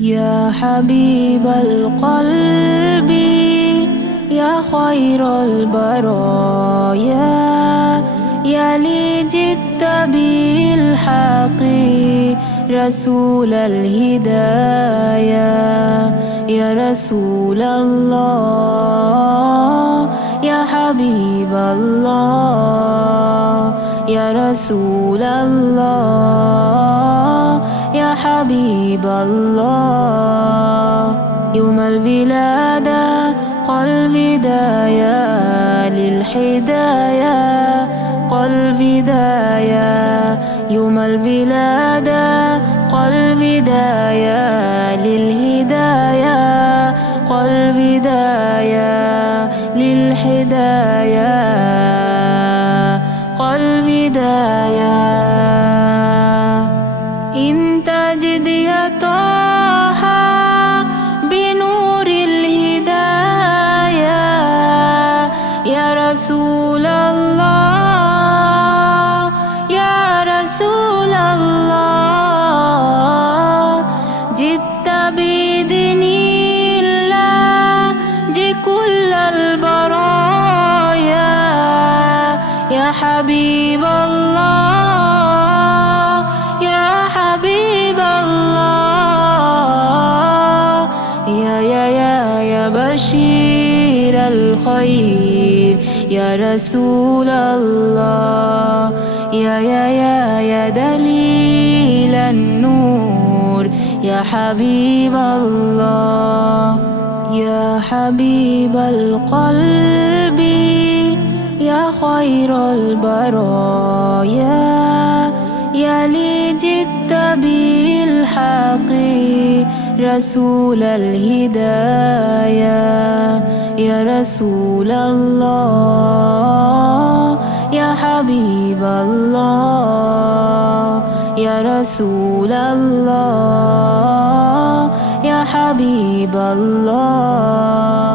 يا حبيب القلب يا خير البرايا، يا لي جئت بالحق رسول الهدايا. يا رسول الله يا حبيب الله، يا رسول الله يا حبيب الله. يوم الولادة قلبي دايا للحدايا، قلبي دايا يوم الولادة، قلبي دايا للهدايا، قلبي دايا للهدايا، قلبي دايا. إن تجد يا طه بنور الهدايا، يا رسول الله يا رسول الله. جئت بإذن الله جئ كل البرايا، يا حبيب الله يا حبيب الله. يا بشير الخير يا رسول الله، يا دليل النور يا حبيب الله. يا حبيب القلب يا خير البرايا، يا لي جئت بالحق رسول الهدايا. يا رسول الله يا حبيب الله، يا رسول الله يا حبيب الله.